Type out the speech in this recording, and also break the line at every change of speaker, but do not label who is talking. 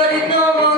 solidão